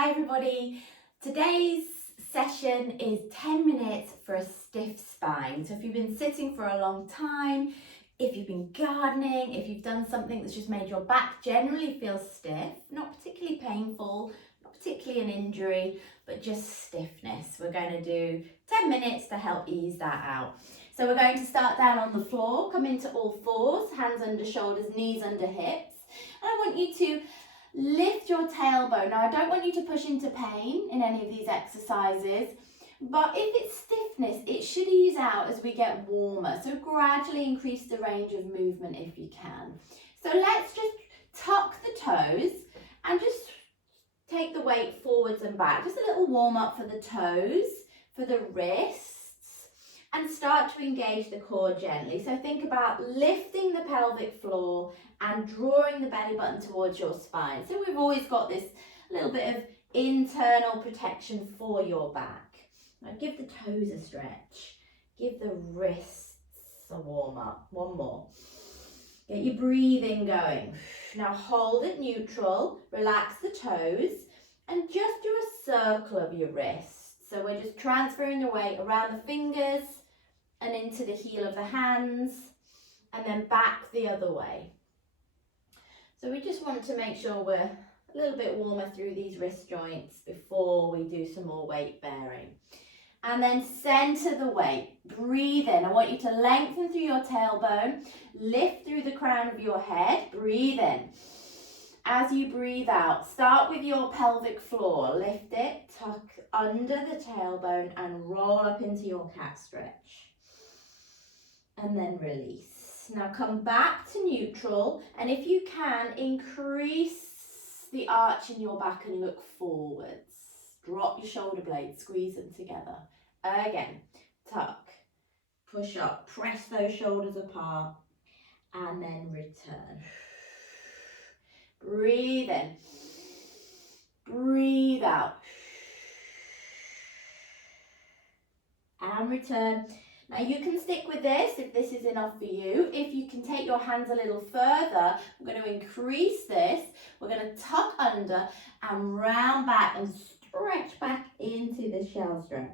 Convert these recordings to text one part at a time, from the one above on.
Hi everybody, today's session is 10 minutes for a stiff spine. So if you've been sitting for a long time, if you've been gardening, if you've done something that's just made your back generally feel stiff, not particularly painful, not particularly an injury, but just stiffness, we're going to do 10 minutes to help ease that out. So we're going to start down on the floor, come into all fours, hands under shoulders, knees under hips. And I want you to lift your tailbone. Now, I don't want you to push into pain in any of these exercises, but if it's stiffness, it should ease out as we get warmer. So gradually increase the range of movement if you can. So let's just tuck the toes and just take the weight forwards and back. Just a little warm up for the toes, for the wrists, and start to engage the core gently. So think about lifting the pelvic floor and drawing the belly button towards your spine. So we've always got this little bit of internal protection for your back. Now give the toes a stretch. Give the wrists a warm up. One more. Get your breathing going. Now hold it neutral, relax the toes, and just do a circle of your wrists. So we're just transferring the weight around the fingers and into the heel of the hands, and then back the other way. So we just want to make sure we're a little bit warmer through these wrist joints before we do some more weight bearing. And then center the weight. Breathe in. I want you to lengthen through your tailbone, lift through the crown of your head. Breathe in. As you breathe out, start with your pelvic floor. Lift it, tuck under the tailbone and roll up into your cat stretch. And then release. Now come back to neutral, and if you can, increase the arch in your back and look forwards. Drop your shoulder blades, squeeze them together. Again, tuck, push up, press those shoulders apart, and then return. Breathe in, breathe out, and return. Now you can stick with this if this is enough for you. If you can take your hands a little further, we're going to increase this. We're going to tuck under and round back and stretch back into the shell stretch.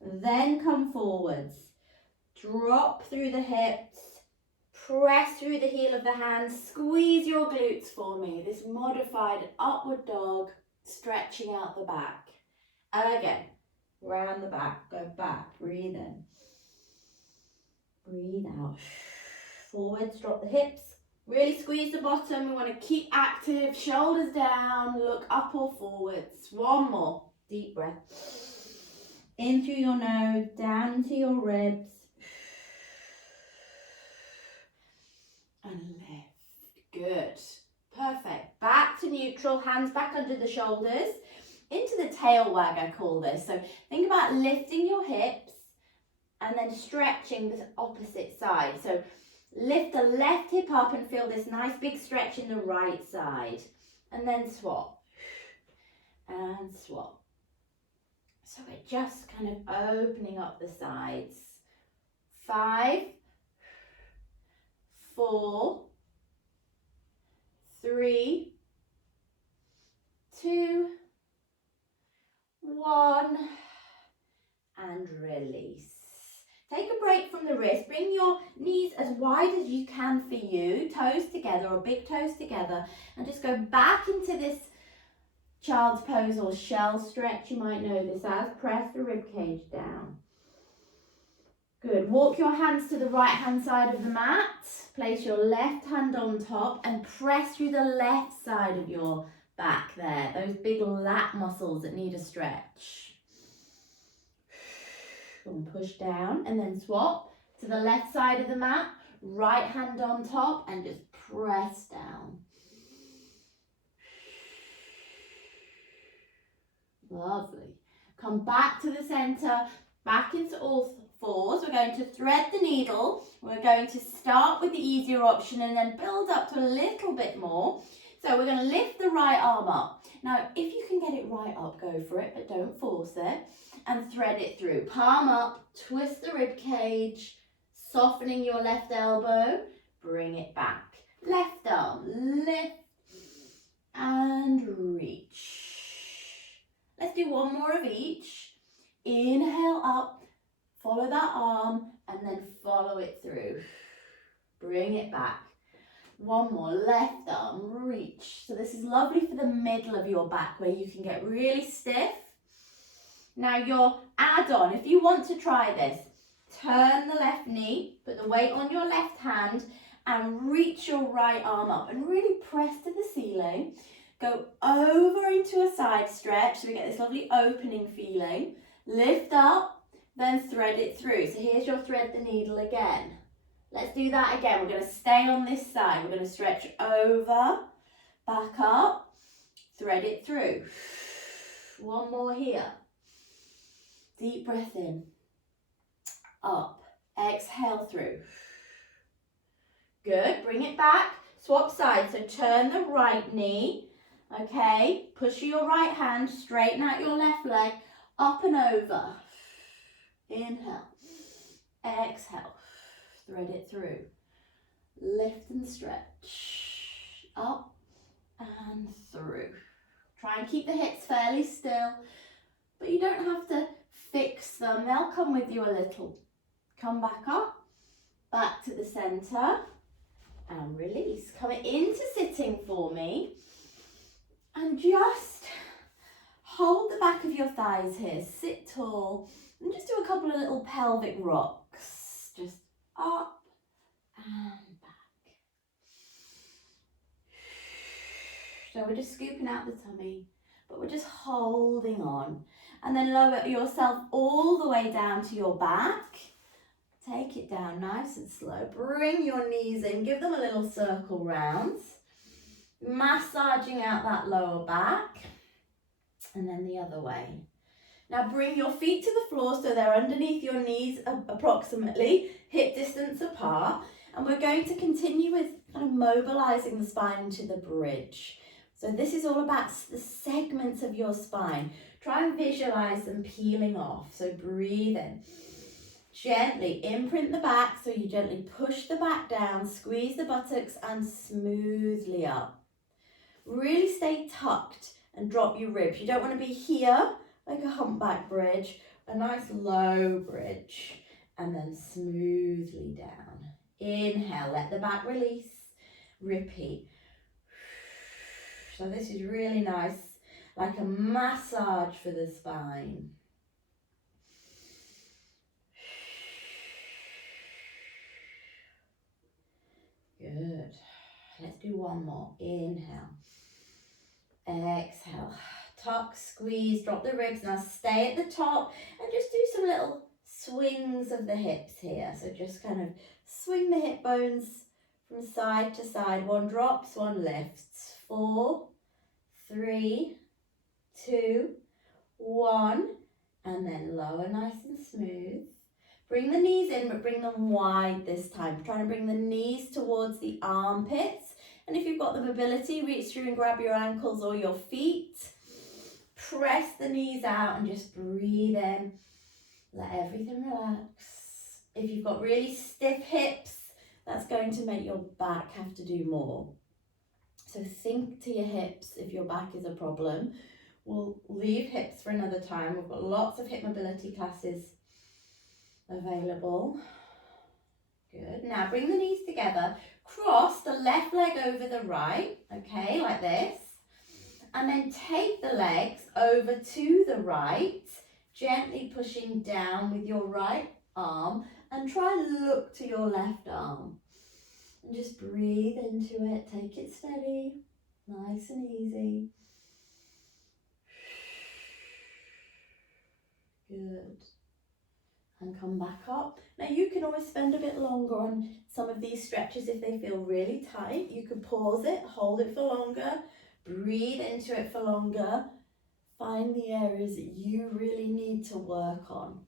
Then come forwards. Drop through the hips. Press through the heel of the hand. Squeeze your glutes for me. This modified upward dog, stretching out the back. Again, round the back. Go back. Breathe in. Breathe out. Forwards, drop the hips. Really squeeze the bottom. We want to keep active. Shoulders down. Look up or forwards. One more. Deep breath. In through your nose, down into your ribs. And lift. Good. Perfect. Back to neutral. Hands back under the shoulders. Into the tail wag, I call this. So think about lifting your hips and then stretching the opposite side. So lift the left hip up and feel this nice big stretch in the right side. And then swap. And swap. So we're just kind of opening up the sides. 5, 4, 3, 2, 1, and release. Take a break from the wrist. Bring your knees as wide as you can for you, toes together or big toes together, and just go back into this child's pose or shell stretch, you might know this as. Press the rib cage down. Good. Walk your hands to the right hand side of the mat. Place your left hand on top and press through the left side of your back there. Those big lat muscles that need a stretch. And push down and then swap to the left side of the mat. Right hand on top and just press down. Lovely. Come back to the center, back into all fours. We're going to thread the needle. We're going to start with the easier option and then build up to a little bit more. So we're going to lift the right arm up. Now, if you can get it right up, go for it, but don't force it. And thread it through. Palm up, twist the rib cage, softening your left elbow, bring it back. Left arm, lift and reach. do one more of each. Inhale up, follow that arm, and then follow it through. Bring it back. One more, left arm, reach. So this is lovely for the middle of your back where you can get really stiff. Now your add-on, if you want to try this, turn the left knee, put the weight on your left hand and reach your right arm up and really press to the ceiling. Go over into a side stretch so we get this lovely opening feeling. Lift up, then thread it through. So here's your thread the needle again. Let's do that again. We're going to stay on this side. We're going to stretch over, back up, thread it through. One more here. Deep breath in, up, exhale through. Good, bring it back, swap sides. So turn the right knee, okay, push your right hand, straighten out your left leg, up and over. Inhale, exhale, thread it through. Lift and stretch, up and through. Try and keep the hips fairly still, but you don't have to fix them, they'll come with you a little. Come back up, back to the center, and release. Coming into sitting for me, and just hold the back of your thighs here, sit tall, and just do a couple of little pelvic rocks. Just up and back. So we're just scooping out the tummy, but we're just holding on. And then lower yourself all the way down to your back. Take it down nice and slow. Bring your knees in, give them a little circle round. Massaging out that lower back. And then the other way. Now bring your feet to the floor so they're underneath your knees approximately, hip distance apart. And we're going to continue with kind of mobilizing the spine into the bridge. So this is all about the segments of your spine. Try and visualize them peeling off. So breathe in. Gently imprint the back, so you gently push the back down, squeeze the buttocks and smoothly up. Really stay tucked and drop your ribs. You don't want to be here like a humpback bridge, a nice low bridge, and then smoothly down. Inhale, let the back release. Repeat. So this is really nice, like a massage for the spine. Good. Let's do one more. Inhale. Exhale. Tuck, squeeze, drop the ribs. Now stay at the top and just do some little swings of the hips here. So just kind of swing the hip bones from side to side. One drops, one lifts. 4, 3, 2, 1, and then lower nice and smooth. Bring the knees in, but bring them wide this time. Try and bring the knees towards the armpits. And if you've got the mobility, reach through and grab your ankles or your feet. Press the knees out and just breathe in. Let everything relax. If you've got really stiff hips, that's going to make your back have to do more. So think to your hips if your back is a problem. We'll leave hips for another time. We've got lots of hip mobility classes available. Good. Now bring the knees together. Cross the left leg over the right, okay, like this. And then take the legs over to the right, gently pushing down with your right arm and try and look to your left arm. And just breathe into it, take it steady, nice and easy. Good. And come back up. Now you can always spend a bit longer on some of these stretches if they feel really tight. You can pause it, hold it for longer, breathe into it for longer. Find the areas that you really need to work on.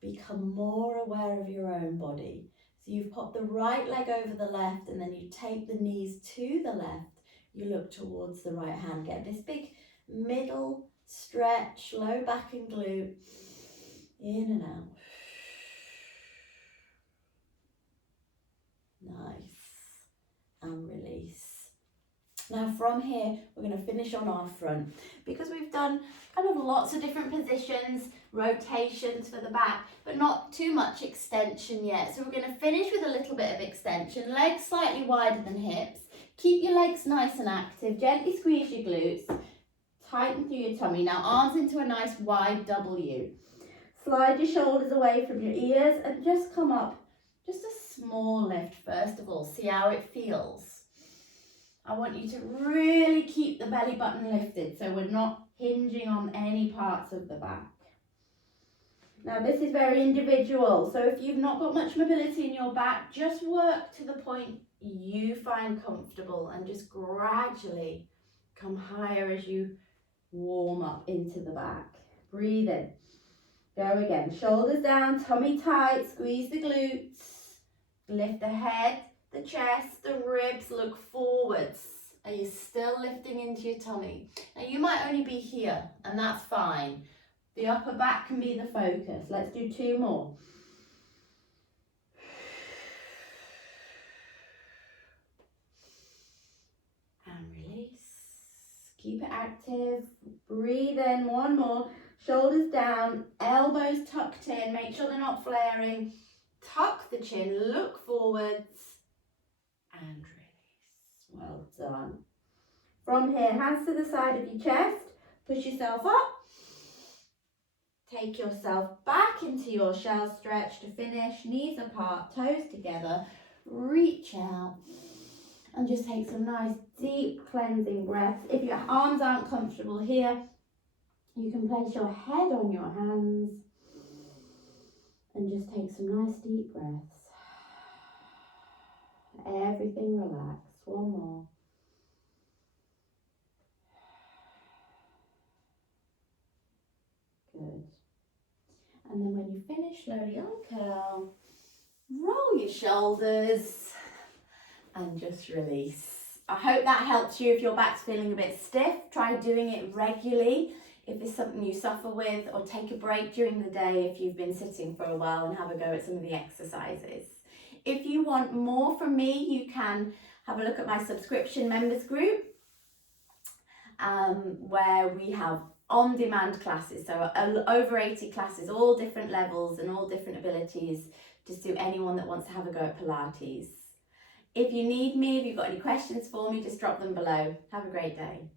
Become more aware of your own body. So you've popped the right leg over the left and then you take the knees to the left. You look towards the right hand. Get this big middle stretch, low back and glute. In and out. Nice. And release. Now from here, we're going to finish on our front. Because we've done kind of lots of different positions, rotations for the back, but not too much extension yet. So we're going to finish with a little bit of extension, legs slightly wider than hips. Keep your legs nice and active, gently squeeze your glutes, tighten through your tummy. Now arms into a nice wide W. Slide your shoulders away from your ears and just come up, just a small lift first of all. See how it feels. I want you to really keep the belly button lifted so we're not hinging on any parts of the back. Now this is very individual, so if you've not got much mobility in your back, just work to the point you find comfortable and just gradually come higher as you warm up into the back. Breathe in. Go again. Shoulders down, tummy tight, squeeze the glutes, lift the head, the chest, the ribs, look forwards. Are you still lifting into your tummy? Now you might only be here, and that's fine. The upper back can be the focus. Let's do 2 more. And release. Keep it active. Breathe in. 1 more. Shoulders down, elbows tucked in. Make sure they're not flaring. Tuck the chin, look forwards. And release. Well done. From here, hands to the side of your chest. Push yourself up. Take yourself back into your shell stretch to finish. Knees apart, toes together. Reach out. And just take some nice deep cleansing breaths. If your arms aren't comfortable here, you can place your head on your hands. And just take some nice deep breaths. Everything relax. 1 more. Good. And then when you finish, slowly uncurl, roll your shoulders and just release. I hope that helps you if your back's feeling a bit stiff. Try doing it regularly if it's something you suffer with, or take a break during the day if you've been sitting for a while and have a go at some of the exercises. If you want more from me, you can have a look at my subscription members group where we have on-demand classes, so over 80 classes, all different levels and all different abilities to suit anyone that wants to have a go at Pilates. If you need me, if you've got any questions for me, just drop them below. Have a great day.